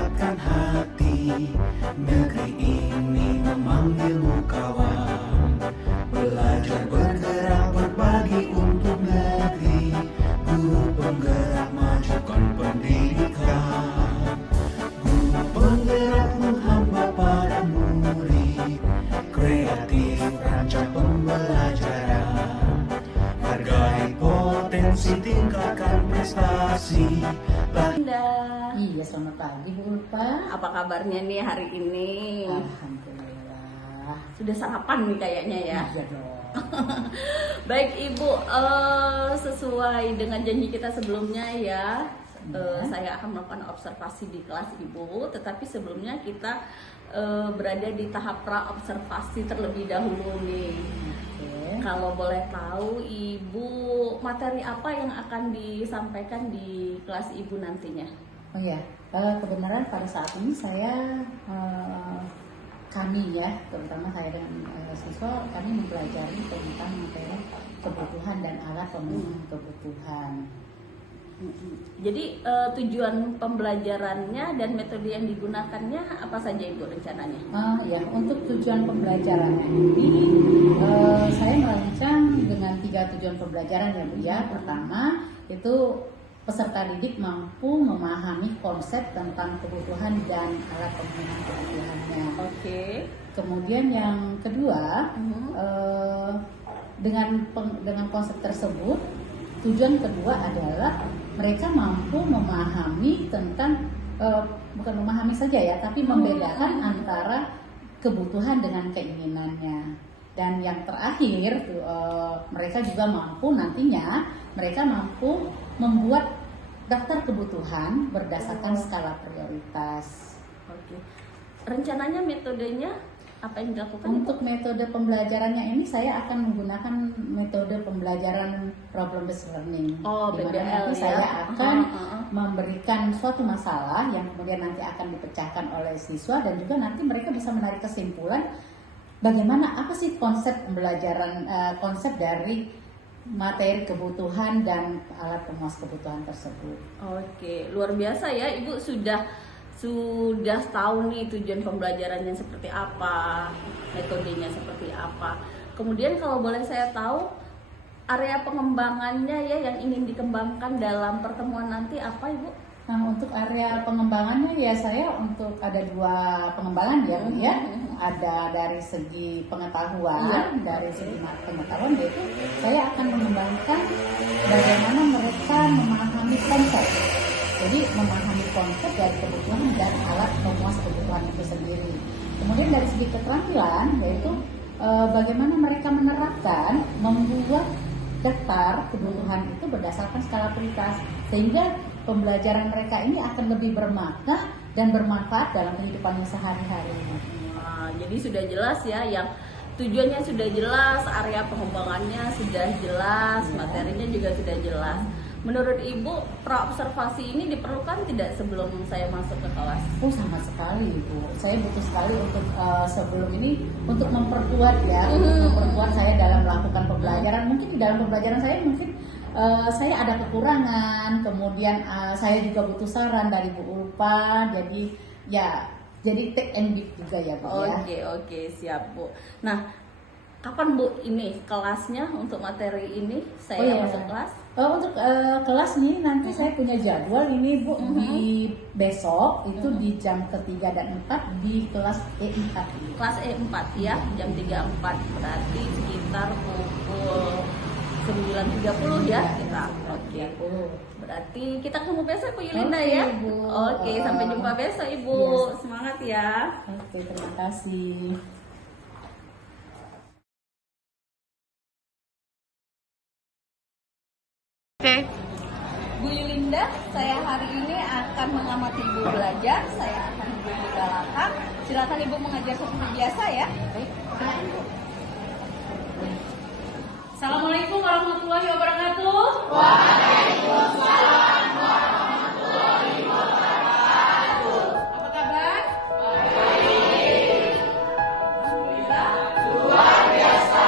mendapatkan hati. Negeri ini memanggilmu kawan, belajar bergerak berbagi untuk negeri. Guru penggerak majukan pendidikan, guru penggerak menghamba para murid, kreatif rancang pembelajaran, hargai potensi tingkatkan prestasi. Iya, selamat pagi Bu Ulfa. Apa kabarnya nih hari ini? Alhamdulillah. Sudah sarapan nih kayaknya ya. Iya dong. Baik Ibu, sesuai dengan janji kita sebelumnya ya, saya akan melakukan observasi di kelas Ibu. Tetapi sebelumnya kita berada di tahap pra-observasi terlebih dahulu nih. Kalau boleh tahu Ibu, materi apa yang akan disampaikan di kelas Ibu nantinya? Oh ya, kebenaran pada saat ini saya kami ya, terutama saya dengan siswa, kami mempelajari tentang materi kebutuhan dan alat pemenuhan kebutuhan. Jadi tujuan pembelajarannya dan metode yang digunakannya apa saja Ibu rencananya? Ya, untuk tujuan pembelajarannya ini saya merancang dengan 3 tujuan pembelajaran ya Bu ya. Pertama itu peserta didik mampu memahami konsep tentang kebutuhan dan alat pemenuhan kebutuhannya. Oke. Kemudian yang kedua, dengan konsep tersebut, tujuan kedua adalah mereka mampu memahami tentang bukan memahami saja ya, tapi membedakan antara kebutuhan dengan keinginannya. Dan yang terakhir, mereka juga mampu nantinya mereka mampu membuat daftar kebutuhan berdasarkan skala prioritas. Oke. Rencananya metodenya apa yang dilakukan? Untuk metode pembelajarannya ini saya akan menggunakan metode pembelajaran problem based learning. Oh, di mana PBL nanti ya. saya akan memberikan suatu masalah yang kemudian nanti akan dipecahkan oleh siswa dan juga nanti mereka bisa menarik kesimpulan bagaimana apa sih konsep pembelajaran konsep dari materi kebutuhan dan alat pemuas kebutuhan tersebut. Oke, luar biasa ya Ibu sudah tahu nih tujuan pembelajarannya seperti apa, metodenya seperti apa. Kemudian kalau boleh saya tahu area pengembangannya ya yang ingin dikembangkan dalam pertemuan nanti apa Ibu? Nah, untuk area pengembangannya ya saya untuk ada 2 pengembangan ya Bu ya. Ada dari segi pengetahuan, dari segi pengetahuan yaitu saya akan mengembangkan bagaimana mereka memahami konsep. Jadi memahami konsep dari kebutuhan dan alat pemuas kebutuhan itu sendiri. Kemudian dari segi keterampilan yaitu bagaimana mereka menerapkan membuat daftar kebutuhan itu berdasarkan skala prioritas sehingga pembelajaran mereka ini akan lebih bermakna dan bermanfaat dalam kehidupan sehari-hari. Nah, jadi sudah jelas ya, yang tujuannya sudah jelas, area pengembangannya sudah jelas, materinya juga sudah jelas. Menurut Ibu, pra-observasi ini diperlukan tidak sebelum saya masuk ke kelas? Oh, sama sekali Bu. Saya butuh sekali untuk sebelum ini untuk memperkuat ya, untuk memperkuat saya dalam melakukan pembelajaran. Mungkin di dalam pembelajaran saya mungkin saya ada kekurangan, kemudian saya juga butuh saran dari Bu Ulfa. Jadi ya, jadi take and give juga ya Bu ya. Oke, siap Bu. Nah, kapan Bu ini kelasnya untuk materi ini saya masuk kelas? Untuk kelas nih nanti saya punya jadwal ini Bu di besok itu di jam ketiga dan 4 di kelas E4. Kelas E4 ya, jam 3.4 berarti sekitar pukul 9.30 ya kita. Oke. Berarti kita ketemu besok Bu Yulinda ya. Bu. Oke, sampai jumpa besok Ibu. Yes. Semangat ya. Oke, terima kasih. Oke, Bu Yulinda, saya hari ini akan mengamati Ibu belajar. Saya akan duduk di belakang. Silakan Ibu mengajar seperti biasa ya. Assalamualaikum warahmatullahi wabarakatuh. Waalaikumsalam warahmatullahi wabarakatuh. Apa kabar? Baik. Alhamdulillah. Luar biasa.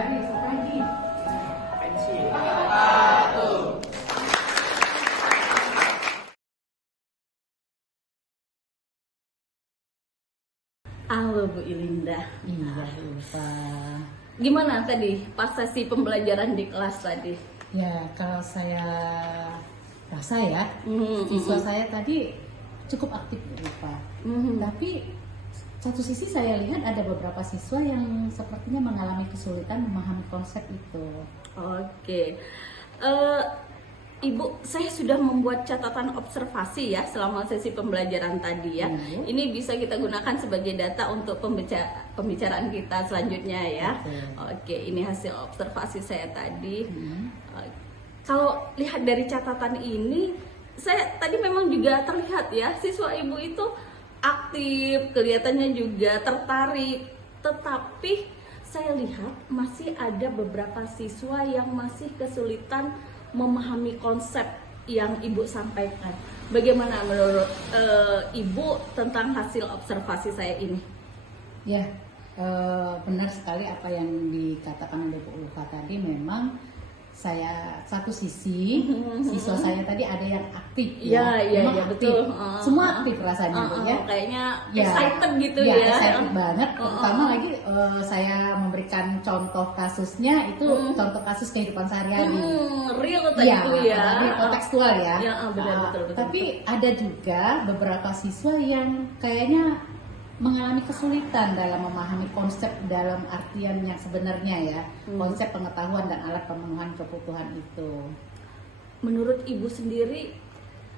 Mari, Soprani. Halo Bu Ilinda. Iya, lupa. Gimana tadi pas sesi pembelajaran di kelas tadi? Ya, kalau saya rasa ya, Mhm, siswa mhm. saya tadi cukup aktif lupa. Mhm. Tapi satu sisi saya lihat ada beberapa siswa yang sepertinya mengalami kesulitan memahami konsep itu. Oke. Eh, Ibu, saya sudah membuat catatan observasi ya selama sesi pembelajaran tadi ya. Iya. Ini bisa kita gunakan sebagai data untuk pembicaraan kita selanjutnya ya. Betul. Oke, ini hasil observasi saya tadi. Hmm. Kalau lihat dari catatan ini, saya tadi memang juga terlihat ya, siswa ibu itu aktif, kelihatannya juga tertarik. Tetapi saya lihat masih ada beberapa siswa yang masih kesulitan memahami konsep yang ibu sampaikan. Bagaimana menurut ibu tentang hasil observasi saya ini? Ya, benar sekali apa yang dikatakan oleh Bu Ulfa tadi. Memang saya satu sisi siswa saya tadi ada yang aktif ya. Iya, Memang iya, aktif. betul. Semua aktif rasanya Bu ya. Kayaknya Ya, excited gitu ya. ya. Excited banget. Terutama lagi saya memberikan contoh kasusnya itu contoh kasus kehidupan sehari-hari. Real tadi Iya, itu ya. apalagi kontekstual ya. Ya, benar, betul. Tapi ada juga beberapa siswa yang kayaknya mengalami kesulitan dalam memahami konsep dalam artian yang sebenarnya ya, konsep pengetahuan dan alat pemenuhan kebutuhan itu. Menurut ibu sendiri,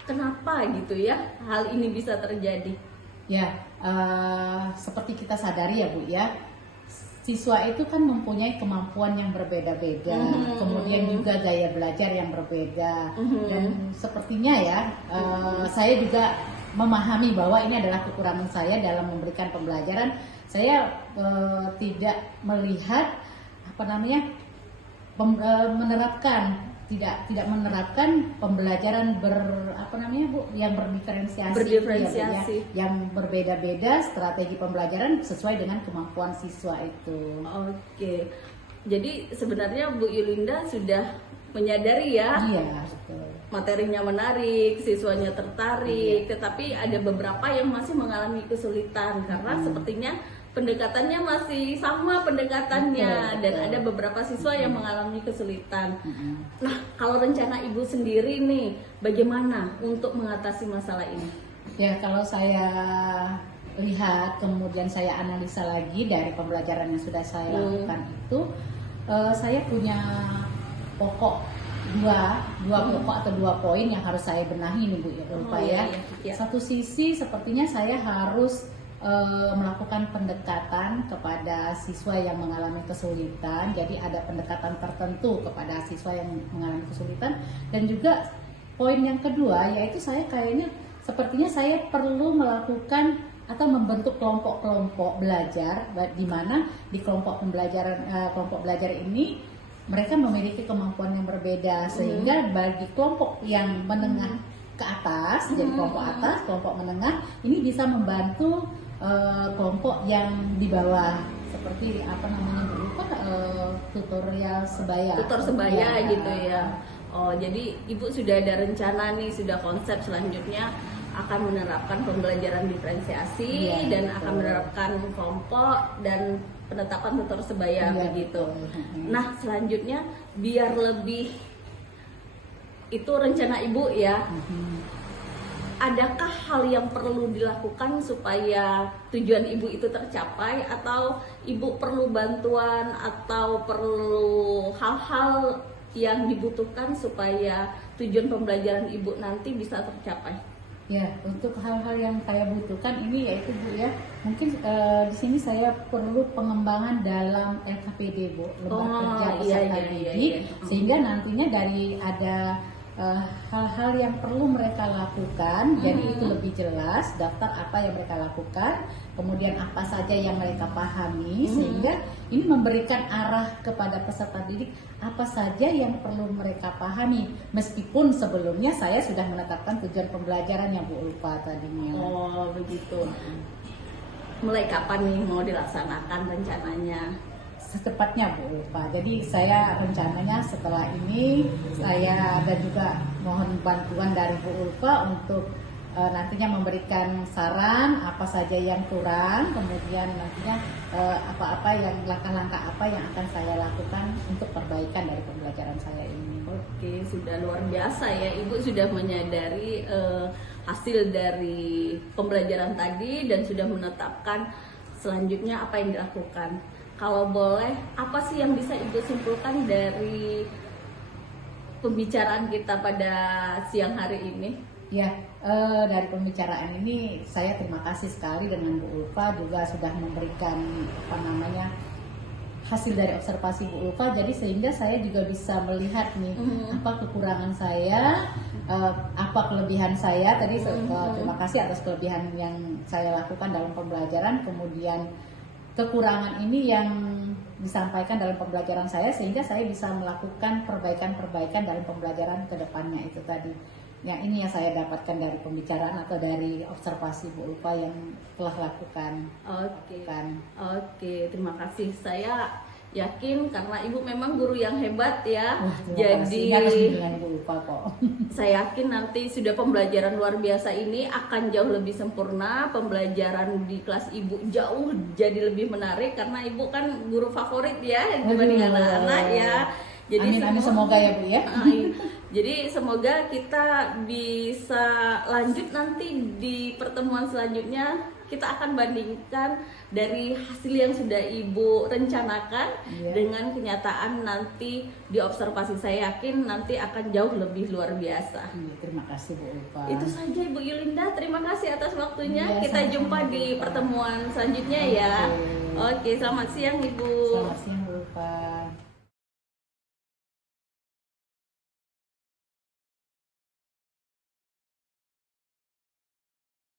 kenapa gitu ya hal ini bisa terjadi? Ya, seperti kita sadari ya Bu ya, siswa itu kan mempunyai kemampuan yang berbeda-beda, kemudian juga gaya belajar yang berbeda, dan sepertinya ya, saya juga memahami bahwa ini adalah kekurangan saya dalam memberikan pembelajaran. Saya tidak melihat tidak menerapkan pembelajaran yang Berdiferensiasi. yang berbeda-beda strategi pembelajaran sesuai dengan kemampuan siswa itu. Oke, jadi sebenarnya Bu Yulinda sudah menyadari ya, Iya, betul. materinya menarik, siswanya tertarik, tetapi ada beberapa yang masih mengalami kesulitan karena sepertinya pendekatannya masih sama pendekatannya. Betul, Dan betul. ada beberapa siswa yang mengalami kesulitan. Nah, kalau rencana ibu sendiri nih, bagaimana untuk mengatasi masalah ini? Ya, kalau saya lihat kemudian saya analisa lagi dari pembelajaran yang sudah saya lakukan itu, saya punya dua pokok atau 2 poin yang harus saya benahi nih Bu ya, lupa ya. Iya. Satu sisi sepertinya saya harus melakukan pendekatan kepada siswa yang mengalami kesulitan. Jadi ada pendekatan tertentu kepada siswa yang mengalami kesulitan. Dan juga poin yang kedua yaitu saya kayaknya sepertinya saya perlu melakukan atau membentuk kelompok-kelompok belajar, di mana di kelompok belajar ini mereka memiliki kemampuan yang berbeda, sehingga bagi kelompok yang menengah ke atas, jadi kelompok atas, kelompok menengah ini bisa membantu kelompok yang di bawah, seperti tutorial sebaya. Tutor sebaya Ya. gitu ya. Oh, jadi ibu sudah ada rencana nih, sudah konsep selanjutnya akan menerapkan pembelajaran diferensiasi Iya, dan betul. akan menerapkan kelompok dan penetapan tutor sebaya Iya, begitu. betul. Nah, selanjutnya biar lebih itu rencana ibu ya. Adakah hal yang perlu dilakukan supaya tujuan ibu itu tercapai, atau ibu perlu bantuan atau perlu hal-hal yang dibutuhkan supaya tujuan pembelajaran ibu nanti bisa tercapai? Ya, untuk hal-hal yang saya butuhkan ini yaitu Bu ya, mungkin di sini saya perlu pengembangan dalam LKPD Bu, lembaga kerja peserta didik, sehingga nantinya dari ada hal-hal yang perlu mereka lakukan, jadi itu lebih jelas daftar apa yang mereka lakukan, kemudian apa saja yang mereka pahami, sehingga ini memberikan arah kepada peserta didik apa saja yang perlu mereka pahami, meskipun sebelumnya saya sudah menetapkan tujuan pembelajaran yang Bu Ulfa tadinya. Oh begitu. Mulai kapan nih mau dilaksanakan rencananya? secepatnya Bu Ulfa. Jadi saya rencananya setelah ini saya dan juga mohon bantuan dari Bu Ulfa untuk nantinya memberikan saran apa saja yang kurang, kemudian nantinya apa-apa yang langkah-langkah apa yang akan saya lakukan untuk perbaikan dari pembelajaran saya ini. Oke, sudah luar biasa ya, Ibu sudah menyadari hasil dari pembelajaran tadi dan sudah menetapkan selanjutnya apa yang dilakukan. Kalau boleh, apa sih yang bisa Ibu simpulkan dari pembicaraan kita pada siang hari ini? Ya, dari pembicaraan ini saya terima kasih sekali dengan Bu Ulfa juga sudah memberikan hasil dari observasi Bu Ulfa. Jadi sehingga saya juga bisa melihat nih apa kekurangan saya, apa kelebihan saya. Tadi terima kasih atas kelebihan yang saya lakukan dalam pembelajaran. Kemudian kekurangan ini yang disampaikan dalam pembelajaran saya sehingga saya bisa melakukan perbaikan-perbaikan dalam pembelajaran ke depannya itu tadi. Yang ini yang saya dapatkan dari pembicaraan atau dari observasi Bu Ulfa yang telah lakukan. Oke, terima kasih. Saya yakin karena Ibu memang guru yang hebat ya. Jadi dengan Bu Ulfa kok. Saya yakin nanti sudah pembelajaran luar biasa ini akan jauh lebih sempurna. Pembelajaran di kelas Ibu jauh jadi lebih menarik karena Ibu kan guru favorit ya dibanding anak-anak ya. Jadi amin, semoga ya Bu ya. Jadi semoga kita bisa lanjut nanti di pertemuan selanjutnya. Kita akan bandingkan dari hasil yang sudah Ibu rencanakan dengan kenyataan nanti di observasi. Saya yakin nanti akan jauh lebih luar biasa. Terima kasih Bu Ulfa. Itu saja Ibu Yulinda, terima kasih atas waktunya. Kita sama-sama, jumpa di pertemuan selanjutnya ya. Oke, selamat siang Ibu. Selamat siang Bu.